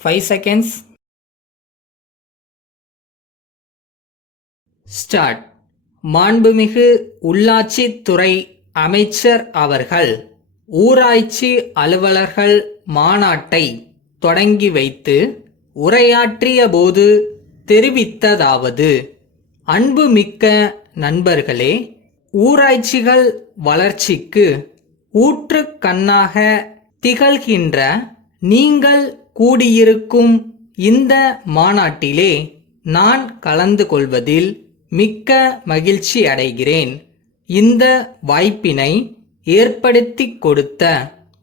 5 seconds. Start. மாண்புமிகு உள்ளாட்சித் துறை அமைச்சர் அவர்கள் ஊராட்சி அலுவலர்கள் மாநாட்டை தொடங்கி வைத்து உரையாற்றிய போது தெரிவித்ததாவது: அன்புமிக்க நண்பர்களே, ஊராட்சிகள் வளர்ச்சிக்கு ஊற்றுக்கண்ணாக திகழ்கின்ற நீங்கள் கூடியிருக்கும் இந்த மாநாட்டிலே நான் கலந்து கொள்வதில் மிக்க மகிழ்ச்சி அடைகிறேன். இந்த வாய்ப்பினை ஏற்படுத்திக் கொடுத்த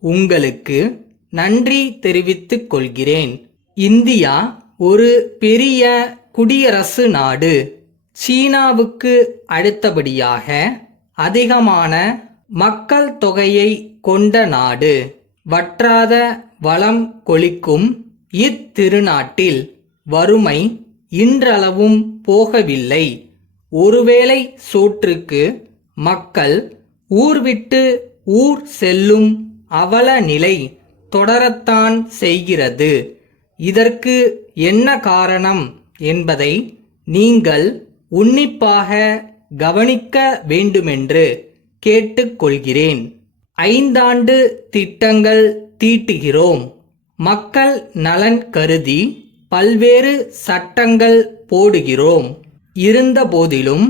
உங்களுக்கு நன்றி தெரிவித்துக் கொள்கிறேன். இந்தியா ஒரு பெரிய குடியரசு நாடு. சீனாவுக்கு அடுத்தபடியாக அதிகமான மக்கள் தொகையை கொண்ட நாடு. வற்றாத வளம் கொழிக்கும் இத்திருநாட்டில் வறுமை இன்றளவும் போகவில்லை. ஒருவேளை சோற்றுக்கு மக்கள் ஊர் விட்டு ஊர் செல்லும் அவல நிலை தொடரத்தான் செய்கிறது. இதற்கு என்ன காரணம் என்பதை நீங்கள் உன்னிப்பாக கவனிக்க வேண்டுமென்று கேட்டுக்கொள்கிறேன். 5 ஆண்டு திட்டங்கள் தீட்டுகிறோம். மக்கள் நலன் கருதி பல்வேறு சட்டங்கள் போடுகிறோம். இருந்த போதிலும்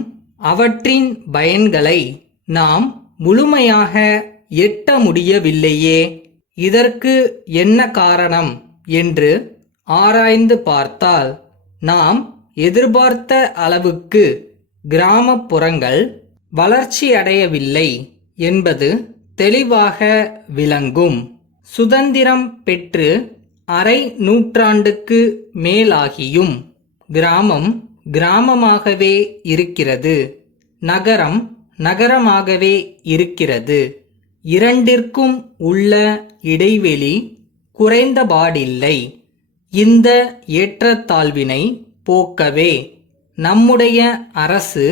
அவற்றின் பயன்களை நாம் முழுமையாக எட்ட முடியவில்லையே. இதற்கு என்ன காரணம் என்று ஆராய்ந்து பார்த்தால் நாம் எதிர்பார்த்த அளவுக்கு கிராமப்புறங்கள் வளர்ச்சியடையவில்லை என்பது தெளிவாக விளங்கும். சுதந்திரம் பெற்று அரை நூற்றாண்டுக்கு மேலாகியும் கிராமம் கிராமமாகவே இருக்கிறது, நகரம் நகரமாகவே இருக்கிறது. இரண்டிற்கும் உள்ள இடைவெளி குறைந்தபாடில்லை. இந்த ஏற்றத்தாழ்வினை போக்கவே நம்முடைய அரசு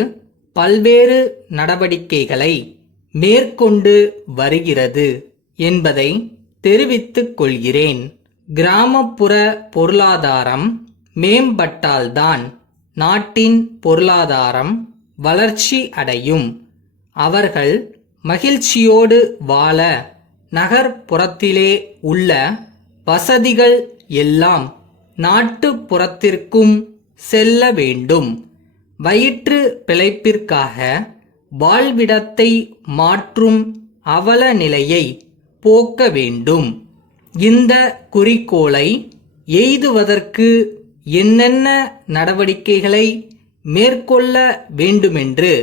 பல்வேறு நடவடிக்கைகளை மேற்கொண்டு வருகிறது என்பதை தெரிவித்துக் கொள்கிறேன். கிராமப்புற பொருளாதாரம் மேம்பட்டால்தான் நாட்டின் பொருளாதாரம் வளர்ச்சி அடையும். அவர்கள் மகிழ்ச்சியோடு வாழ நகர்ப்புறத்திலே உள்ள வசதிகள் எல்லாம் நாட்டுப்புறத்திற்கும் செல்ல வேண்டும். வயிற்று பிழைப்பிற்காக வாழ்விடத்தை மாற்றும் அவல நிலையை போக்க வேண்டும். இந்த குறிக்கோளை எய்துவதற்கு என்னென்ன நடவடிக்கைகளை மேற்கொள்ள வேண்டுமென்று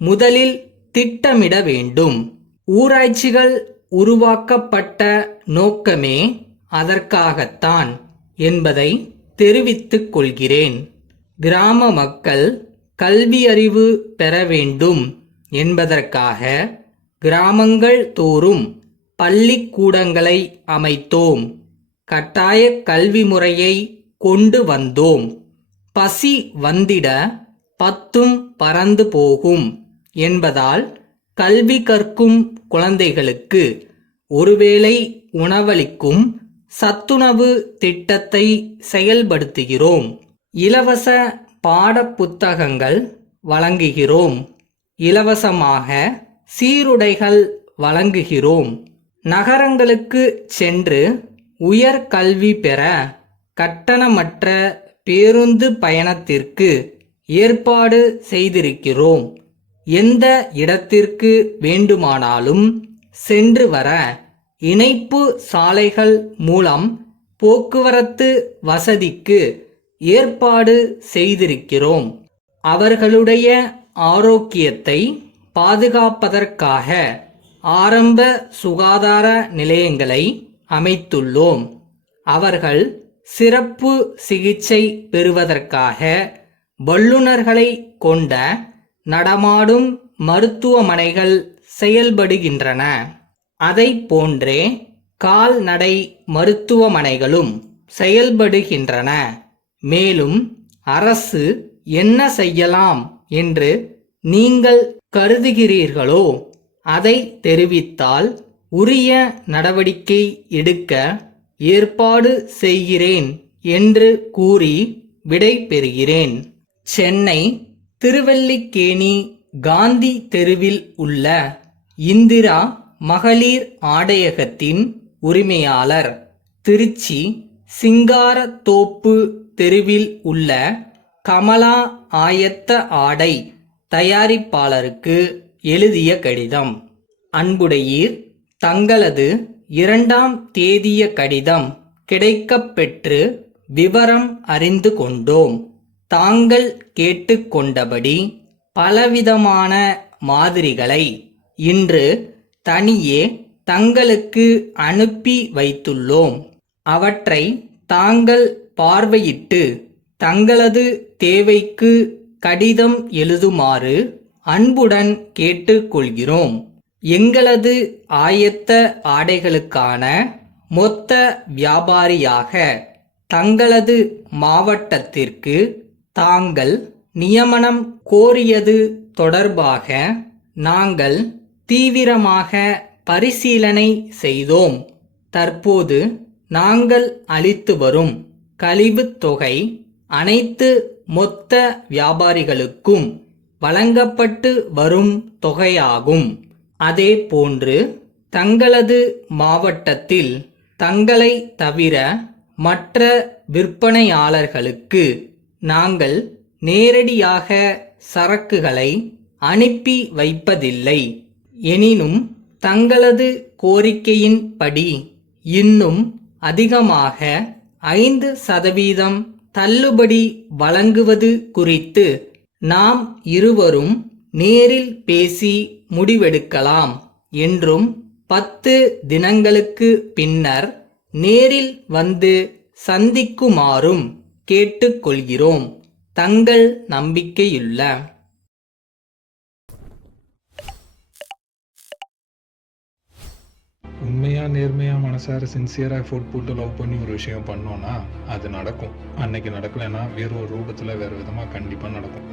முதலில் திட்டமிட வேண்டும். ஊராட்சிகள் உருவாக்கப்பட்ட நோக்கமே அதற்காகத்தான் என்பதை தெரிவித்துக் கொள்கிறேன். கிராம மக்கள் கல்வியறிவு பெற வேண்டும் என்பதற்காக கிராமங்கள் தோறும் பள்ளிக்கூடங்களை அமைத்தோம். கட்டாய கல்வி முறையை கொண்டு வந்தோம். பசி வந்திட 10ம் பறந்து போகும் என்பதால் கல்வி கற்கும் குழந்தைகளுக்கு ஒருவேளை உணவளிக்கும் சத்துணவு திட்டத்தை செயல்படுத்துகிறோம். இலவச பாடப்புத்தகங்கள் வழங்குகிறோம். இலவசமாக சீருடைகள் வழங்குகிறோம். நகரங்களுக்கு சென்று உயர்கல்வி பெற கட்டணமற்ற பேருந்து பயணத்திற்கு ஏற்பாடு செய்திருக்கிறோம். எந்த இடத்திற்கு வேண்டுமானாலும் சென்று வர இணைப்பு சாலைகள் மூலம் போக்குவரத்து வசதிக்கு ஏற்பாடு செய்திருக்கிறோம். அவர்களுடைய ஆரோக்கியத்தை பாதுகாப்பதற்காக ஆரம்ப சுகாதார நிலையங்களை அமைத்துள்ளோம். அவர்கள் சிறப்பு சிகிச்சை பெறுவதற்காக வல்லுநர்களை கொண்ட நடமாடும் மருத்துவமனைகள் செயல்படுகின்றன. அதை போன்றே கால்நடை மருத்துவமனைகளும் செயல்படுகின்றன. மேலும் அரசு என்ன செய்யலாம் என்று நீங்கள் கருதுகிறீர்களோ அதை தெரிவித்தால் உரிய நடவடிக்கை எடுக்க ஏற்பாடு செய்கிறேன் என்று கூறி விடை பெறுகிறேன். சென்னை திருவல்லிக்கேணி காந்தி தெருவில் உள்ள இந்திரா மகளிர் ஆடையகத்தின் உரிமையாளர், திருச்சி சிங்காரத்தோப்பு தெருவில் உள்ள கமலா ஆயத்த ஆடை தயாரிப்பாளருக்கு எழுதிய கடிதம். அன்புடையீர், தங்களது 2ஆம் தேதிய கடிதம் கிடைக்கப்பெற்று விவரம் அறிந்து கொண்டோம். தாங்கள் கேட்டுக்கொண்டபடி பலவிதமான மாதிரிகளை இன்று தனியே தங்களுக்கு அனுப்பி வைத்துள்ளோம். அவற்றை தாங்கள் பார்வையிட்டு தங்களது தேவைக்கு கடிதம் எழுதுமாறு அன்புடன் கேட்டுக்கொள்கிறோம். எங்களது ஆயத்த ஆடைகளுக்கான மொத்த வியாபாரியாக தங்களது மாவட்டத்திற்கு தாங்கள் நியமனம் கோரியது தொடர்பாக நாங்கள் தீவிரமாக பரிசீலனை செய்தோம். தற்போது நாங்கள் அளித்து வரும் கழிவுத் தொகை அனைத்து மொத்த வியாபாரிகளுக்கும் வழங்கப்பட்டு வரும் தொகையாகும். அதேபோன்று தங்களது மாவட்டத்தில் தங்களை தவிர மற்ற விற்பனையாளர்களுக்கு நாங்கள் நேரடியாக சரக்குகளை அனுப்பி வைப்பதில்லை. எனினும் தங்களது கோரிக்கையின்படி இன்னும் அதிகமாக 5% தள்ளுபடி வழங்குவது குறித்து நாம் இருவரும் நேரில் பேசி முடிவெடுக்கலாம் என்றும் 10 தினங்களுக்கு பின்னர் நேரில் வந்து சந்திக்குமாறும் கேட்டுக்கொள்கிறோம். தங்கள் நம்பிக்கையுள்ள உண்மையாக நேர்மையாக மனசார சின்சியராக எஃபோர்ட் போட்டு லவ் பண்ணி ஒரு விஷயம் பண்ணோன்னா அது நடக்கும். அன்னைக்கு நடக்கலைன்னா வேறு ஒரு ரூபத்தில் வேறு விதமாக கண்டிப்பாக நடக்கும்.